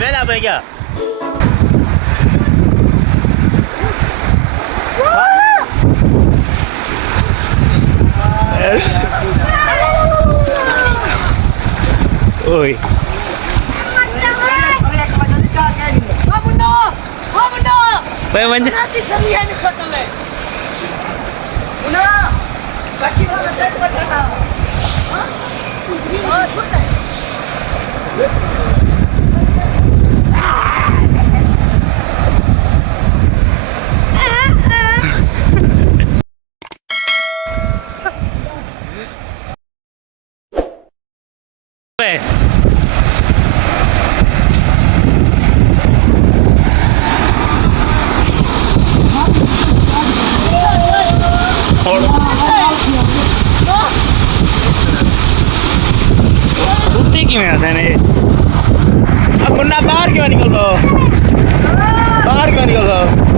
वेला पे क्या ओए पे मंज nanti serian ikut kami. Una, kaki mana saya bercakap. Hah? Oh, sudah. कुत्ते क्यों आते हैं अब मुन्ना बाहर क्यों निकल गो बाहर क्यों निकल गो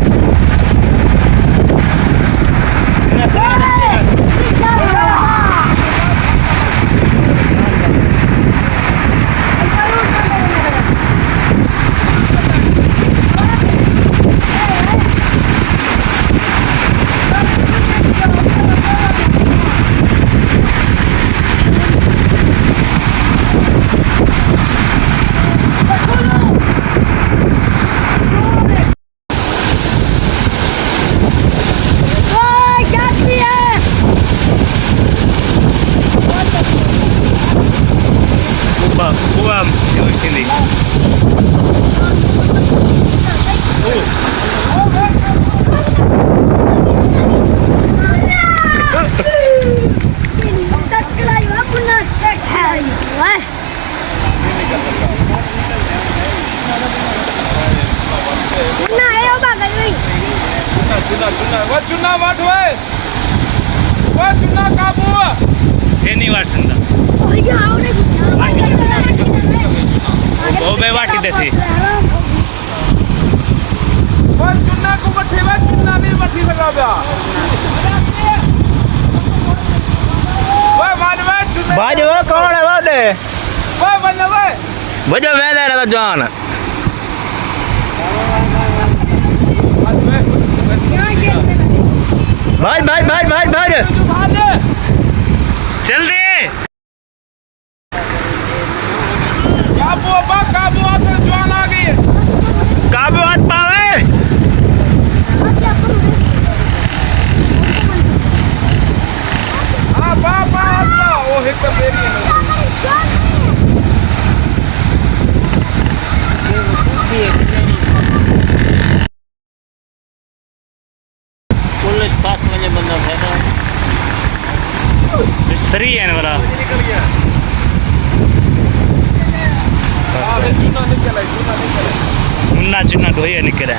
चुना वाट वो चुना काबू ये नहीं वाट सकता वो बेवाटी देसी वो चुना को मठे वो चुना नहीं मठी लगा बया वो मानवे चुना बाज वो कौन है वो दे वो बनवे बजो वेदर है तो जान भाई भाई भाई भाई भाई चल रे काबू आते जवान आ गई काबू हाथ पावे हां पापा ओ हिक बेरी पुलिस पास मुझे बंदा है तो सही है ना वाला निकल गया हां चुना निकला मुन्ना चुना तो ही निकला